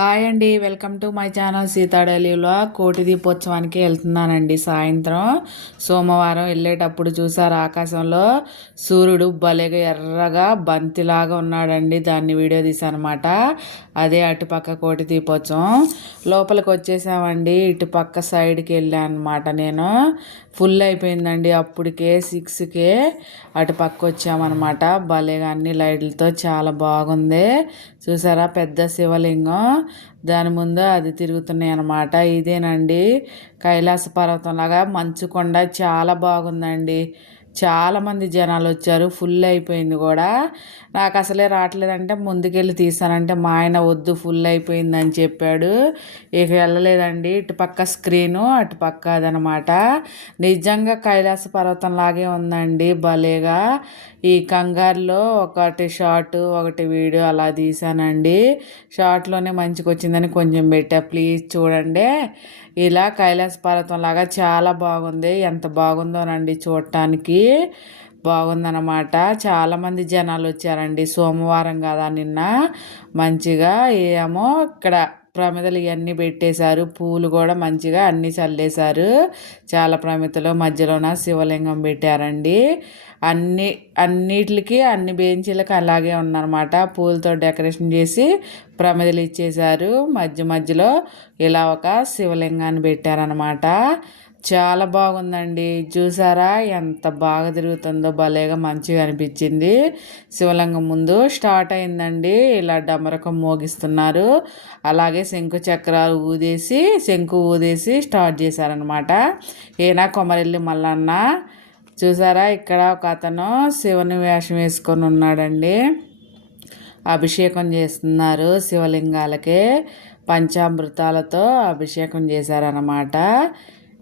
Hi అండి, welcome to my channel Sita daily vlog. కోటి దీపోత్సవానికి వెళ్తున్నానండి. సాయంత్రం సోమవారం వెళ్ళేటప్పుడు చూసారు ఆకాశంలో సూర్యుడు భలేగా ఎర్రగా బంతిలాగా ఉన్నాడండి. దాన్ని వీడియో తీసానమాట. అదే అటుపక్క కోటి దీపోత్సవం. లోపలికి వచ్చేసామండి. ఇటుపక్క సైడ్కి వెళ్ళాను అనమాట. నేను ఫుల్ అయిపోయిందండి అప్పటికే 6కే అటు పక్క వచ్చామన్నమాట. భలేగా అన్ని లైట్లతో చాలా బాగుంది. చూసారా పెద్ద శివలింగం, దాని ముందు అది తిరుగుతున్నాయి అన్నమాట. ఇదేనండి కైలాస పర్వతం లాగా మంచు కొండ, చాలా బాగుందండి. చాలామంది జనాలు వచ్చారు, ఫుల్ అయిపోయింది కూడా. నాకు అసలే రావట్లేదంటే ముందుకెళ్ళి తీసానంటే మా ఆయన వద్దు ఫుల్ అయిపోయిందని చెప్పాడు. ఇక వెళ్ళలేదండి. ఇటుపక్క స్క్రీను అటుపక్క అదనమాట. నిజంగా కైలాస పర్వతం లాగే ఉందండి భలేగా. ఈ కంగారులో ఒకటి షార్ట్ ఒకటి వీడియో అలా తీసానండి. షార్ట్లోనే మంచిగా వచ్చిందని కొంచెం పెట్టా, ప్లీజ్ చూడండి. ఇలా కైలాస పర్వతం లాగా చాలా బాగుంది. ఎంత బాగుందోనండి చూడటానికి. బాగుందన్నమాట. చాలామంది జనాలు వచ్చారండి. సోమవారం కదా నిన్న. మంచిగా ఏమో ఇక్కడ ప్రమిదలు ఇవన్నీ పెట్టేశారు. పూలు కూడా మంచిగా అన్నీ చల్లేశారు. చాలా ప్రమిదలు మధ్యలోన శివలింగం పెట్టారండి. అన్నిటికి అన్ని బెంచీలకు అలాగే ఉన్నమాట. పూలతో డెకరేషన్ చేసి ప్రమిదలు ఇచ్చేశారు. మధ్యలో ఇలా ఒక శివలింగాన్ని పెట్టారనమాట. చాలా బాగుందండి. చూసారా ఎంత బాగా తిరుగుతుందో, భలేగా మంచిగా అనిపించింది. శివలింగం ముందు స్టార్ట్ అయిందండి. ఇలా డమరకం మోగిస్తున్నారు. అలాగే శంకు ఊదేసి స్టార్ట్ చేశారనమాట. ఈయన కొమరెల్లి మల్లన్న. చూసారా ఇక్కడ ఒక అతను శివుని వేషం వేసుకొని ఉన్నాడండి. అభిషేకం చేస్తున్నారు శివలింగాలకి. పంచామృతాలతో అభిషేకం చేశారన్నమాట.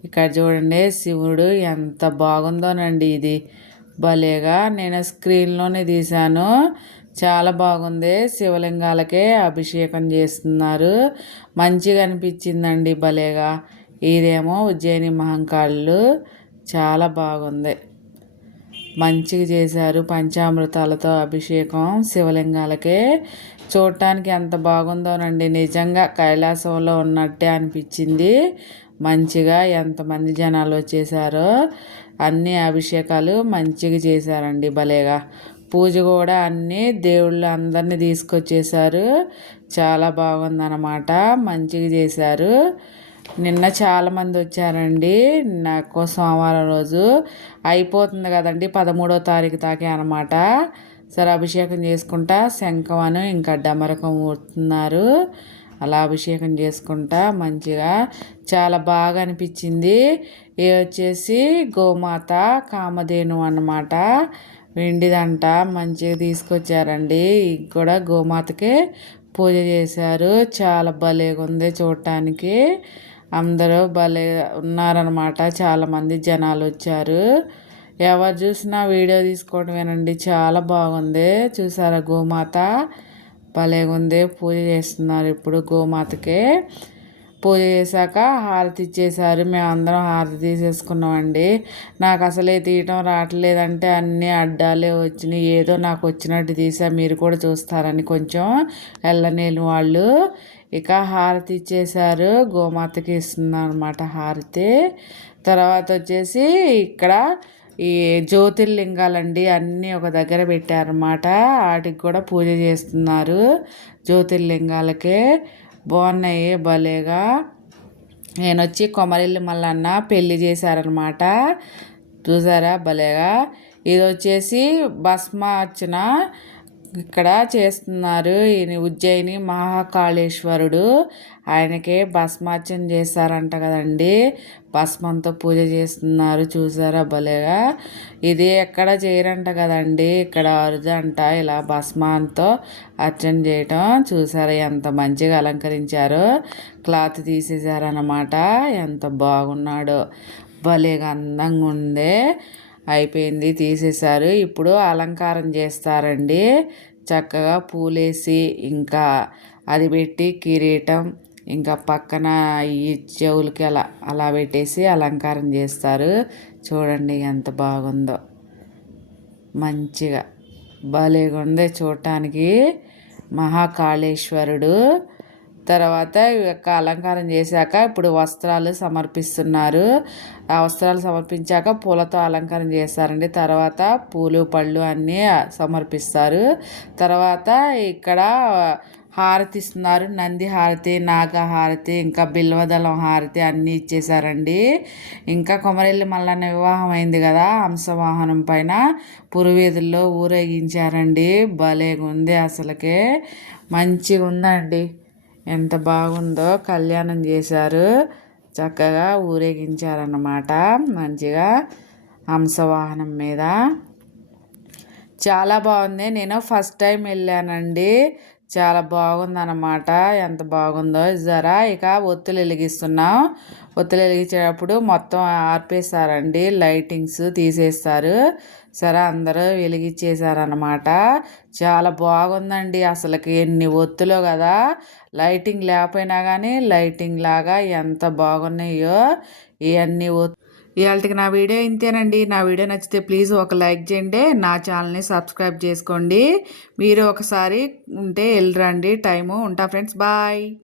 ఇక్కడ చూడండి శివుడు ఎంత బాగుందోనండి. ఇది భలేగా నేను స్క్రీన్లోనే తీశాను. చాలా బాగుంది. శివలింగాలకే అభిషేకం చేస్తున్నారు. మంచిగా అనిపించిందండి భలేగా. ఇదేమో ఉజ్జయిని మహంకాళులు. చాలా బాగుంది. మంచిగా చేశారు. పంచామృతాలతో అభిషేకం శివలింగాలకే. చూడటానికి ఎంత బాగుందోనండి. నిజంగా కైలాసంలో ఉన్నట్టే అనిపించింది. మంచిగా ఎంతమంది జనాలు వచ్చేసారో. అన్ని అభిషేకాలు మంచిగా చేశారండి భలేగా. పూజ కూడా అన్నీ దేవుళ్ళు అందరినీ తీసుకొచ్చేసారు. చాలా బాగుందన్నమాట. మంచిగా చేశారు. నిన్న చాలామంది వచ్చారండి. నాకు సోమవారం రోజు అయిపోతుంది కదండి, 13వ తారీఖు తాకే అనమాట. సరే అభిషేకం చేసుకుంటా శంఖమను ఇంకా డమరకం ఊడుతున్నారు. అలా అభిషేకం చేసుకుంటా మంచిగా చాలా బాగా అనిపించింది. ఇది వచ్చేసి గోమాత కామధేను అన్నమాట. వెండిదంట. మంచిగా తీసుకొచ్చారండి. ఇది కూడా గోమాతకే పూజ చేశారు. చాలా భలేగా ఉంది చూడటానికి. అందరూ భలే ఉన్నారనమాట. చాలామంది జనాలు వచ్చారు. ఎవరు చూసినా వీడియో తీసుకోవడమేనండి. చాలా బాగుంది. చూసారా గోమాత భలేగా ఉంది. పూజ చేస్తున్నారు ఇప్పుడు గోమాతకే. పూజ చేశాక హారతి ఇచ్చేసారు. మేమందరం హారతి తీసేసుకున్నామండి. నాకు అసలే తీయటం రావట్లేదంటే అన్నీ అడ్డాలే వచ్చినాయి. ఏదో నాకు వచ్చినట్టు తీసా, మీరు కూడా చూస్తారని కొంచెం వెళ్ళనేలు వాళ్ళు. ఇక హారతి ఇచ్చేసారు. గోమాతకి ఇస్తున్నారు అనమాట హారతి. తర్వాత వచ్చేసి ఇక్కడ ఈ జ్యోతిర్లింగాలండి అన్నీ ఒక దగ్గర పెట్టారన్నమాట. వాటికి కూడా పూజ చేస్తున్నారు. జ్యోతిర్లింగాలకే బాగున్నాయి భలేగా. నేను వచ్చి కొమరెల్లి మల్లన్న పెళ్ళి చేశారనమాట. చూసారా భలేగా. ఇది వచ్చేసి భస్మార్చన ఇక్కడ చేస్తున్నారు. ఈయన ఉజ్జయిని మహాకాళేశ్వరుడు. ఆయనకే భస్మార్చన చేస్తారంట కదండి. భస్మంతో పూజ చేస్తున్నారు. చూసారా భలేగా. ఇది ఎక్కడ చేయరంట కదండి, ఇక్కడ అరుదంట ఇలా భస్మంతో అర్చన చేయటం. చూసారా ఎంత మంచిగా అలంకరించారో. క్లాత్ తీసేసారనమాట. ఎంత బాగున్నాడో, భలేగా అందంగా ఉండే. అయిపోయింది, తీసేశారు. ఇప్పుడు అలంకారం చేస్తారండి. చక్కగా పూలేసి ఇంకా అది పెట్టి కిరీటం ఇంకా పక్కన ఈ చెవులకి అలా పెట్టేసి అలంకారం చేస్తారు. చూడండి ఎంత బాగుందో. మంచిగా భలేగా ఉంది చూడటానికి. మహాకాళేశ్వరుడు తర్వాత ఈ యొక్క అలంకారం చేశాక ఇప్పుడు వస్త్రాలు సమర్పిస్తున్నారు. ఆ వస్త్రాలు సమర్పించాక పూలతో అలంకారం చేస్తారండి. తర్వాత పూలు పళ్ళు అన్నీ సమర్పిస్తారు. తర్వాత ఇక్కడ హారతి ఇస్తున్నారు. నంది హారతి, నాగ హారతి, ఇంకా బిల్వదళం హారతి అన్నీ ఇచ్చేసారండి. ఇంకా కొమరెల్లి మల్లన్న వివాహం అయింది కదా, హంసవాహనం పైన పురవీధుల్లో ఊరేగించారండి. భలేగా ఉంది, అసలుకే మంచిగా ఉందండి. ఎంత బాగుందో, కళ్యాణం చేశారు, చక్కగా ఊరేగించారన్నమాట మంచిగా హంసవాహనం మీద. చాలా బాగుంది. నేను ఫస్ట్ టైం వెళ్ళానండి. చాలా బాగుందన్నమాట. ఎంత బాగుందో జరా. ఇక ఒత్తులు వెలిగిస్తున్నాం. ఒత్తులు వెలిగించేటప్పుడు మొత్తం ఆర్పేశారండి, లైటింగ్స్ తీసేస్తారు. సరే అందరూ వెలిగించేశారనమాట. చాలా బాగుందండి. అసలుకి ఎన్ని ఒత్తులో కదా, లైటింగ్ లేకపోయినా కానీ లైటింగ్ లాగా ఎంత బాగున్నాయో ఇవన్నీ ఇవాళకి నా వీడియో ఇంతేనండి. నా వీడియో నచ్చితే ప్లీజ్ ఒక లైక్ చేయండి. నా ఛానల్ని సబ్స్క్రైబ్ చేసుకోండి. మీరు ఒకసారి ఉంటే వెళ్ళరండి. టైము ఉంటా ఫ్రెండ్స్. బాయ్.